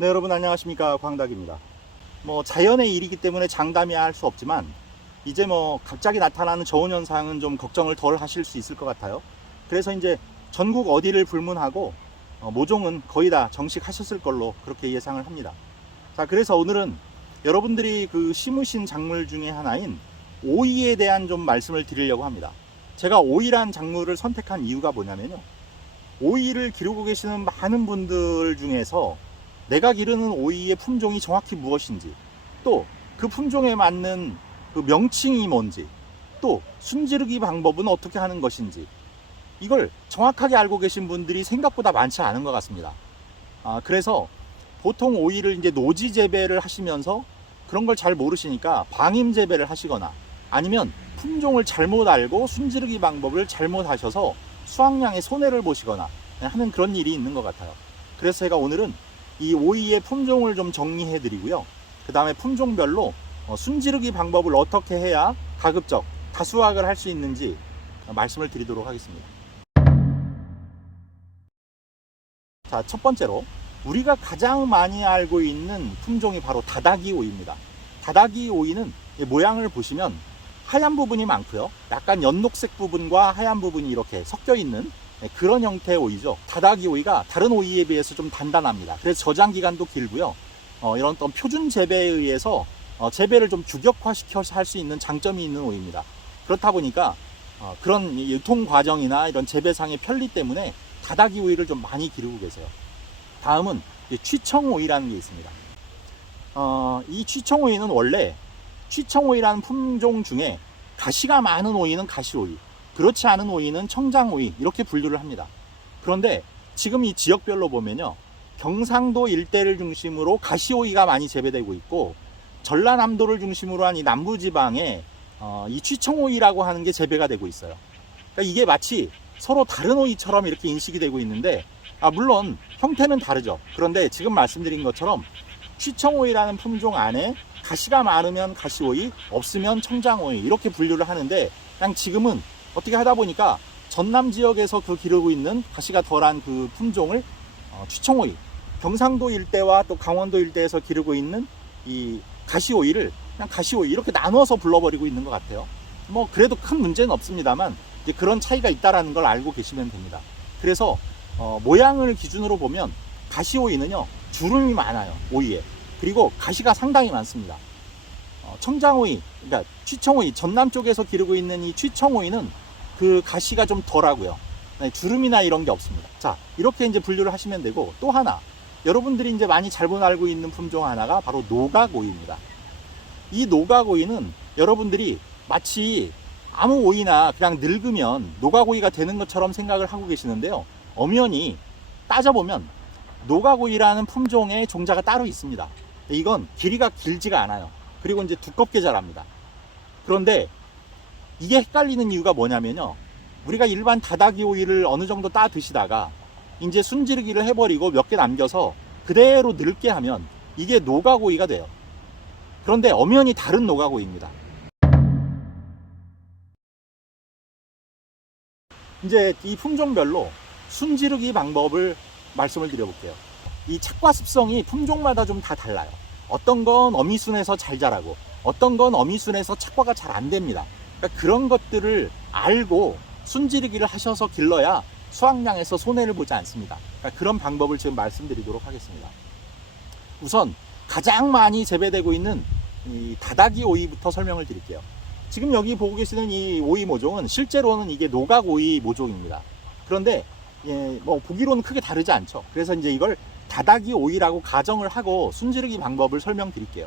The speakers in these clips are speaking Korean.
네, 여러분 안녕하십니까, 광닭입니다. 자연의 일이기 때문에 장담이야 할 수 없지만 이제 갑자기 나타나는 저온 현상은 좀 걱정을 덜 하실 수 있을 것 같아요. 그래서 이제 전국 어디를 불문하고 모종은 거의 다 정식하셨을 걸로 그렇게 예상을 합니다. 자, 그래서 오늘은 여러분들이 심으신 작물 중에 하나인 오이에 대한 좀 말씀을 드리려고 합니다. 제가 오이란 작물을 선택한 이유가 뭐냐면요, 오이를 기르고 계시는 많은 분들 중에서 내가 기르는 오이의 품종이 정확히 무엇인지, 또 그 품종에 맞는 그 명칭이 뭔지, 또 순지르기 방법은 어떻게 하는 것인지, 이걸 정확하게 알고 계신 분들이 생각보다 많지 않은 것 같습니다. 그래서 보통 오이를 이제 노지 재배를 하시면서 그런 걸 잘 모르시니까 방임 재배를 하시거나 아니면 품종을 잘못 알고 순지르기 방법을 잘못 하셔서 수확량에 손해를 보시거나 하는 그런 일이 있는 것 같아요. 그래서 제가 오늘은 이 오이의 품종을 좀 정리해 드리고요, 그 다음에 품종별로 순지르기 방법을 어떻게 해야 가급적 다수확을 할 수 있는지 말씀을 드리도록 하겠습니다. 자, 첫 번째로 우리가 가장 많이 알고 있는 품종이 바로 다다기 오이입니다. 다다기 오이는 모양을 보시면 하얀 부분이 많고요, 약간 연녹색 부분과 하얀 부분이 이렇게 섞여 있는 그런 형태의 오이죠. 다다기 오이가 다른 오이에 비해서 좀 단단합니다. 그래서 저장 기간도 길고요, 이런 어떤 표준 재배에 의해서 재배를 좀 규격화시켜서 할 수 있는 장점이 있는 오이입니다. 그렇다 보니까 그런 유통 과정이나 이런 재배상의 편리 때문에 다다기 오이를 좀 많이 기르고 계세요. 다음은 취청오이라는 게 있습니다. 이 취청오이는 원래 취청오이라는 품종 중에 가시가 많은 오이는 가시오이, 그렇지 않은 오이는 청장오이, 이렇게 분류를 합니다. 그런데 지금 이 지역별로 보면요, 경상도 일대를 중심으로 가시오이가 많이 재배되고 있고, 전라남도를 중심으로 한 이 남부지방에 이 취청오이라고 하는 게 재배가 되고 있어요. 그러니까 이게 마치 서로 다른 오이처럼 이렇게 인식이 되고 있는데, 물론 형태는 다르죠. 그런데 지금 말씀드린 것처럼 취청오이라는 품종 안에 가시가 많으면 가시오이, 없으면 청장오이, 이렇게 분류를 하는데, 그냥 지금은 어떻게 하다 보니까 전남 지역에서 기르고 있는 가시가 덜한 그 품종을 취청오이, 경상도 일대와 또 강원도 일대에서 기르고 있는 이 가시오이를 그냥 가시오이 이렇게 나눠서 불러버리고 있는 것 같아요. 그래도 큰 문제는 없습니다만 이제 그런 차이가 있다라는 걸 알고 계시면 됩니다. 그래서 모양을 기준으로 보면 가시오이는요, 주름이 많아요, 오이에. 그리고 가시가 상당히 많습니다. 청장오이, 그러니까 취청오이, 전남 쪽에서 기르고 있는 이 취청오이는 그 가시가 좀 덜하고요, 주름이나 이런 게 없습니다. 자, 이렇게 이제 분류를 하시면 되고, 또 하나 여러분들이 이제 많이 잘못 알고 있는 품종 하나가 바로 노각오이입니다. 이 노각오이는 여러분들이 마치 아무 오이나 그냥 늙으면 노각오이가 되는 것처럼 생각을 하고 계시는데요, 엄연히 따져보면 노각오이라는 품종의 종자가 따로 있습니다. 이건 길이가 길지가 않아요. 그리고 이제 두껍게 자랍니다. 그런데 이게 헷갈리는 이유가 뭐냐면요, 우리가 일반 다다기 오이를 어느 정도 따 드시다가 이제 순지르기를 해버리고 몇 개 남겨서 그대로 늙게 하면 이게 노각오이가 돼요. 그런데 엄연히 다른 노각오이입니다. 이제 이 품종별로 순지르기 방법을 말씀을 드려볼게요. 이 착과 습성이 품종마다 좀 다 달라요. 어떤 건 어미순에서 잘 자라고, 어떤 건 어미순에서 착과가 잘 안 됩니다. 그러니까 그런 것들을 알고 순지르기를 하셔서 길러야 수확량에서 손해를 보지 않습니다. 그러니까 그런 방법을 지금 말씀드리도록 하겠습니다. 우선 가장 많이 재배되고 있는 이 다다기 오이부터 설명을 드릴게요. 지금 여기 보고 계시는 이 오이 모종은 실제로는 이게 노각오이 모종입니다. 그런데 보기로는 크게 다르지 않죠. 그래서 이제 이걸 다다기 오이라고 가정을 하고 순지르기 방법을 설명드릴게요.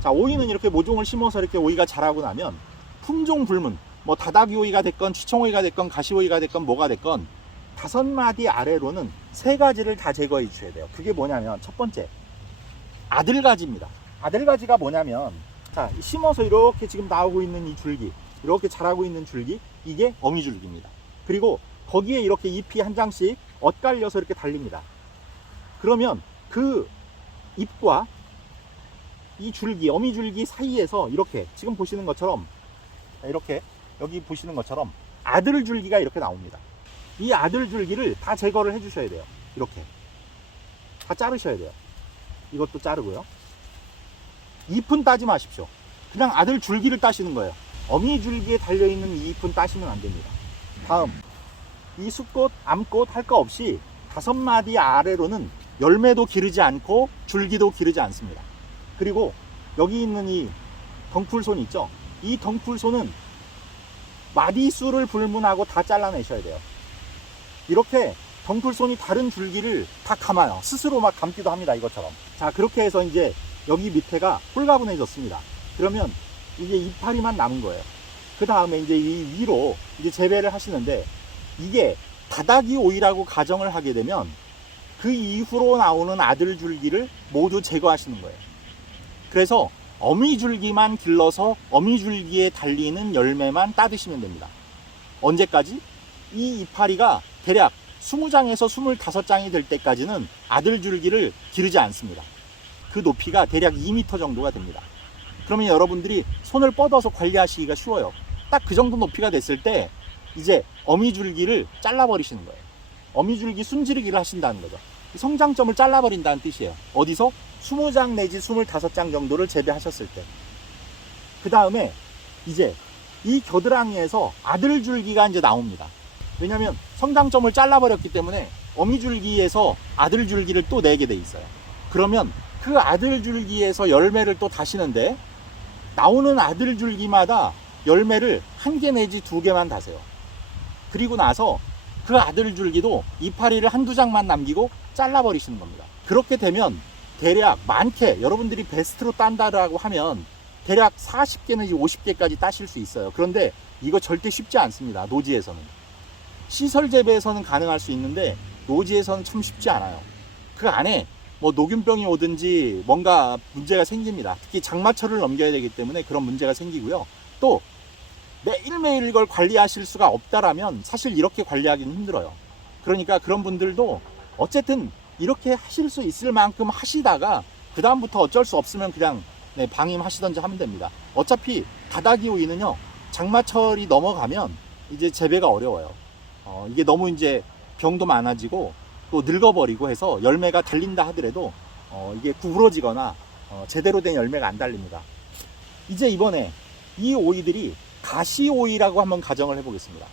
자, 오이는 이렇게 모종을 심어서 이렇게 오이가 자라고 나면 품종 불문, 다다기 오이가 됐건 취청오이가 됐건 가시오이가 됐건 뭐가 됐건 5마디 아래로는 3가지를 다 제거해 주셔야 돼요. 그게 뭐냐면, 첫 번째, 아들가지입니다. 아들가지가 뭐냐면, 자, 심어서 이렇게 지금 나오고 있는 이 줄기, 이렇게 자라고 있는 줄기, 이게 어미줄기입니다. 그리고 거기에 이렇게 잎이 한 장씩 엇갈려서 이렇게 달립니다. 그러면 그 잎과 이 줄기, 어미줄기 사이에서 이렇게 지금 보시는 것처럼, 이렇게 여기 보시는 것처럼 아들줄기가 이렇게 나옵니다. 이 아들줄기를 다 제거를 해 주셔야 돼요. 이렇게 다 자르셔야 돼요. 이것도 자르고요. 잎은 따지 마십시오. 그냥 아들 줄기를 따시는 거예요. 어미 줄기에 달려있는 이 잎은 따시면 안 됩니다. 다음, 이 숫꽃, 암꽃 할 거 없이 5마디 아래로는 열매도 기르지 않고 줄기도 기르지 않습니다. 그리고 여기 있는 이 덩쿨손 있죠? 이 덩쿨손은 마디수를 불문하고 다 잘라내셔야 돼요. 이렇게 덩쿨손이 다른 줄기를 다 감아요. 스스로 막 감기도 합니다. 이것처럼. 자, 그렇게 해서 이제 여기 밑에가 홀가분해졌습니다. 그러면 이게 이파리만 남은 거예요. 그 다음에 이제 이 위로 이제 재배를 하시는데, 이게 다닥이 오이라고 가정을 하게 되면 그 이후로 나오는 아들 줄기를 모두 제거하시는 거예요. 그래서 어미 줄기만 길러서 어미 줄기에 달리는 열매만 따드시면 됩니다. 언제까지? 이 이파리가 대략 20장에서 25장이 될 때까지는 아들 줄기를 기르지 않습니다. 그 높이가 대략 2m 정도가 됩니다. 그러면 여러분들이 손을 뻗어서 관리하시기가 쉬워요. 딱 그 정도 높이가 됐을 때 이제 어미 줄기를 잘라버리시는 거예요. 어미 줄기 순지르기를 하신다는 거죠. 성장점을 잘라버린다는 뜻이에요. 어디서? 20장 내지 25장 정도를 재배하셨을 때. 그 다음에 이제 이 겨드랑이에서 아들 줄기가 이제 나옵니다. 왜냐하면 성장점을 잘라버렸기 때문에 어미 줄기에서 아들 줄기를 또 내게 돼 있어요. 그러면 그 아들 줄기에서 열매를 또 다시는데, 나오는 아들 줄기마다 열매를 1개 내지 2개만 다세요. 그리고 나서 그 아들 줄기도 이파리를 1-2장만 남기고 잘라버리시는 겁니다. 그렇게 되면 대략 많게 여러분들이 베스트로 딴다라고 하면 대략 40개 내지 50개까지 따실 수 있어요. 그런데 이거 절대 쉽지 않습니다. 노지에서는. 시설 재배에서는 가능할 수 있는데 노지에서는 참 쉽지 않아요. 그 안에 뭐 녹균병이 오든지 뭔가 문제가 생깁니다. 특히 장마철을 넘겨야 되기 때문에 그런 문제가 생기고요. 또 매일매일 이걸 관리하실 수가 없다라면 사실 이렇게 관리하기는 힘들어요. 그러니까 그런 분들도 어쨌든 이렇게 하실 수 있을 만큼 하시다가 그 다음부터 어쩔 수 없으면 그냥 방임하시던지 하면 됩니다. 어차피 다닥이 오이는요, 장마철이 넘어가면 이제 재배가 어려워요. 이게 너무 이제 병도 많아지고 또 늙어버리고 해서 열매가 달린다 하더라도 이게 구부러지거나 제대로 된 열매가 안 달립니다. 이제 이번에 이 오이들이 가시오이라고 한번 가정을 해보겠습니다.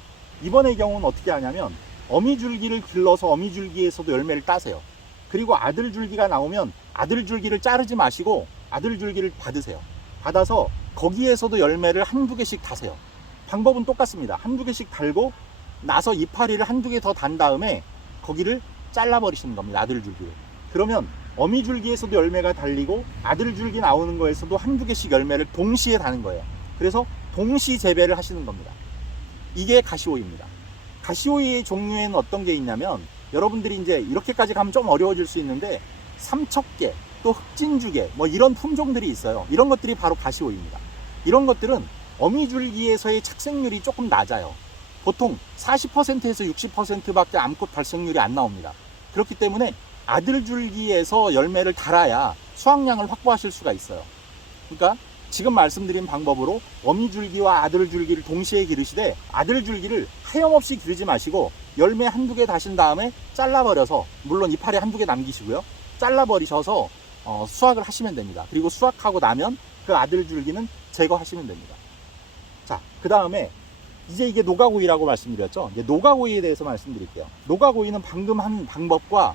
이번의 경우는 어떻게 하냐면 어미 줄기를 길러서 어미 줄기에서도 열매를 따세요. 그리고 아들 줄기가 나오면 아들 줄기를 자르지 마시고 아들 줄기를 받으세요. 받아서 거기에서도 열매를 1-2개씩 다세요. 방법은 똑같습니다. 1-2개씩 달고 나서 이파리를 1-2개 더 단 다음에 거기를 잘라버리시는 겁니다. 아들 줄기를. 그러면 어미 줄기에서도 열매가 달리고 아들 줄기 나오는 거에서도 1-2개씩 열매를 동시에 다는 거예요. 그래서 동시 재배를 하시는 겁니다. 이게 가시오이입니다. 가시오이의 종류에는 어떤 게 있냐면, 여러분들이 이제 이렇게까지 가면 좀 어려워질 수 있는데 삼척개, 또 흑진주개 뭐 이런 품종들이 있어요. 이런 것들이 바로 가시오이입니다. 이런 것들은 어미 줄기에서의 착색률이 조금 낮아요. 보통 40%에서 60%밖에 암꽃 발생률이 안 나옵니다. 그렇기 때문에 아들 줄기에서 열매를 달아야 수확량을 확보하실 수가 있어요. 그러니까 지금 말씀드린 방법으로 어미 줄기와 아들 줄기를 동시에 기르시되 아들 줄기를 하염없이 기르지 마시고 열매 1-2개 다신 다음에 잘라버려서, 물론 이파리 1-2개 남기시고요, 잘라버리셔서 수확을 하시면 됩니다. 그리고 수확하고 나면 그 아들 줄기는 제거하시면 됩니다. 자, 그 다음에 이제 이게 노각오이라고 말씀드렸죠. 이제 노각오이에 대해서 말씀드릴게요. 노각오이는 방금 한 방법과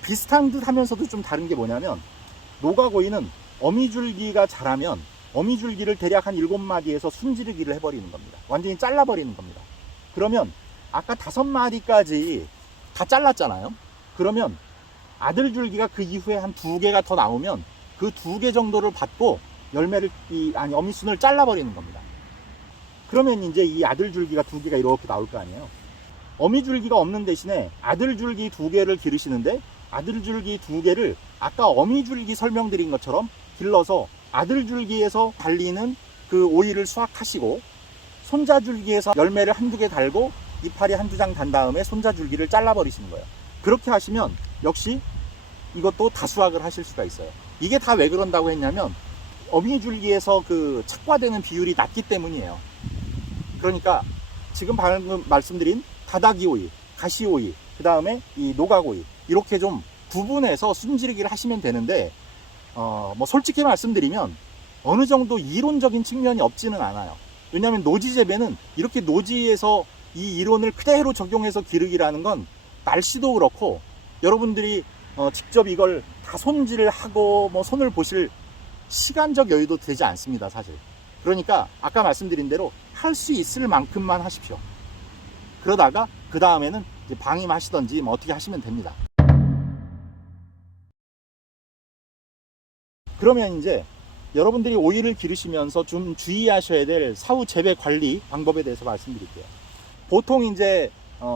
비슷한 듯 하면서도 좀 다른 게 뭐냐면, 노각오이는 어미 줄기가 자라면 어미 줄기를 대략 한 7마디에서 순지르기를 해버리는 겁니다. 완전히 잘라버리는 겁니다. 그러면 아까 5마디까지 다 잘랐잖아요. 그러면 아들 줄기가 그 이후에 한 2개가 더 나오면 그 2개 정도를 받고 열매를, 어미순을 잘라버리는 겁니다. 그러면 이제 이 아들 줄기가 2개가 이렇게 나올 거 아니에요. 어미 줄기가 없는 대신에 아들 줄기 2개를 기르시는데, 아들 줄기 2개를 아까 어미 줄기 설명드린 것처럼 길러서 아들 줄기에서 달리는 그 오이를 수확하시고, 손자 줄기에서 열매를 1-2개 달고 이파리 1-2장 단 다음에 손자 줄기를 잘라버리시는 거예요. 그렇게 하시면 역시 이것도 다수확을 하실 수가 있어요. 이게 다 왜 그런다고 했냐면, 어미 줄기에서 그 착과되는 비율이 낮기 때문이에요. 그러니까 지금 방금 말씀드린 다닥이 오이, 가시오이, 그 다음에 이 노각오이, 이렇게 좀 구분해서 숨지르기를 하시면 되는데 뭐 솔직히 말씀드리면 어느 정도 이론적인 측면이 없지는 않아요. 왜냐하면 노지 재배는 이렇게 노지에서 이 이론을 그대로 적용해서 기르기라는 건 날씨도 그렇고 여러분들이 직접 이걸 다 손질을 하고 뭐 손을 보실 시간적 여유도 되지 않습니다, 사실. 그러니까 아까 말씀드린 대로 할 수 있을 만큼만 하십시오. 그러다가 그 다음에는 이제 방임하시던지 뭐 어떻게 하시면 됩니다. 그러면 이제 여러분들이 오이를 기르시면서 좀 주의하셔야 될 사후 재배 관리 방법에 대해서 말씀드릴게요. 보통 이제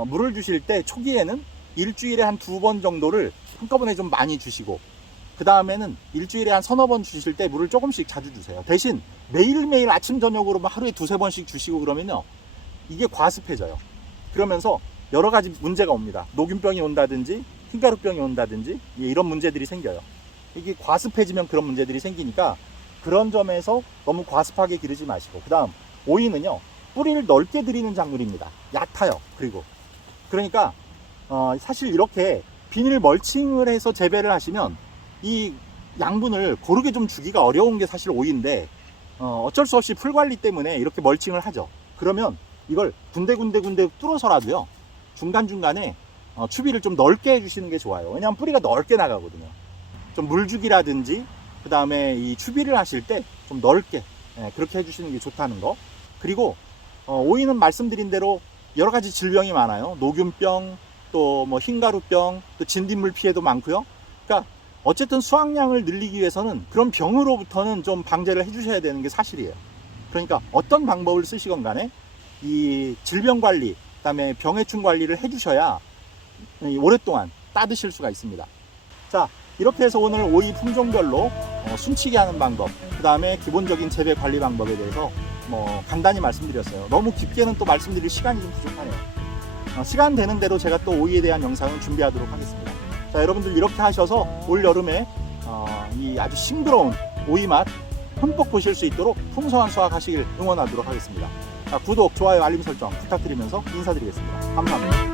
물을 주실 때 초기에는 일주일에 한 2번 정도를 한꺼번에 좀 많이 주시고, 그 다음에는 일주일에 한 서너 번 주실 때 물을 조금씩 자주 주세요. 대신 매일매일 아침 저녁으로 하루에 2-3번씩 주시고 그러면요, 이게 과습해져요. 그러면서 여러 가지 문제가 옵니다. 녹균병이 온다든지 흰가루병이 온다든지 이런 문제들이 생겨요. 이게 과습해지면 그런 문제들이 생기니까 그런 점에서 너무 과습하게 기르지 마시고, 그 다음 오이는요, 뿌리를 넓게 들이는 작물입니다. 얕아요. 그리고 그러니까 사실 이렇게 비닐 멀칭을 해서 재배를 하시면 이 양분을 고르게 좀 주기가 어려운 게 사실 오이인데, 어쩔 수 없이 풀 관리 때문에 이렇게 멀칭을 하죠. 그러면 이걸 군데군데 뚫어서라도요, 중간중간에 추비를 좀 넓게 해주시는 게 좋아요. 왜냐하면 뿌리가 넓게 나가거든요. 좀 물주기라든지 그 다음에 이 추비를 하실 때 좀 넓게 그렇게 해주시는 게 좋다는 거. 그리고 오이는 말씀드린 대로 여러 가지 질병이 많아요. 녹균병, 또 뭐 흰가루병, 또 진딧물 피해도 많고요. 그러니까 어쨌든 수확량을 늘리기 위해서는 그런 병으로부터는 좀 방제를 해주셔야 되는 게 사실이에요. 그러니까 어떤 방법을 쓰시건 간에 이 질병 관리, 그 다음에 병해충 관리를 해주셔야 오랫동안 따드실 수가 있습니다. 자, 이렇게 해서 오늘 오이 품종별로 숨치게 하는 방법, 그 다음에 기본적인 재배 관리 방법에 대해서 뭐 간단히 말씀드렸어요. 너무 깊게는 또 말씀드릴 시간이 좀 부족하네요. 시간 되는 대로 제가 또 오이에 대한 영상을 준비하도록 하겠습니다. 자, 여러분들 이렇게 하셔서 올 여름에 이 아주 싱그러운 오이 맛 흠뻑 보실 수 있도록 풍성한 수확하시길 응원하도록 하겠습니다. 자, 구독, 좋아요, 알림 설정 부탁드리면서 인사드리겠습니다. 감사합니다.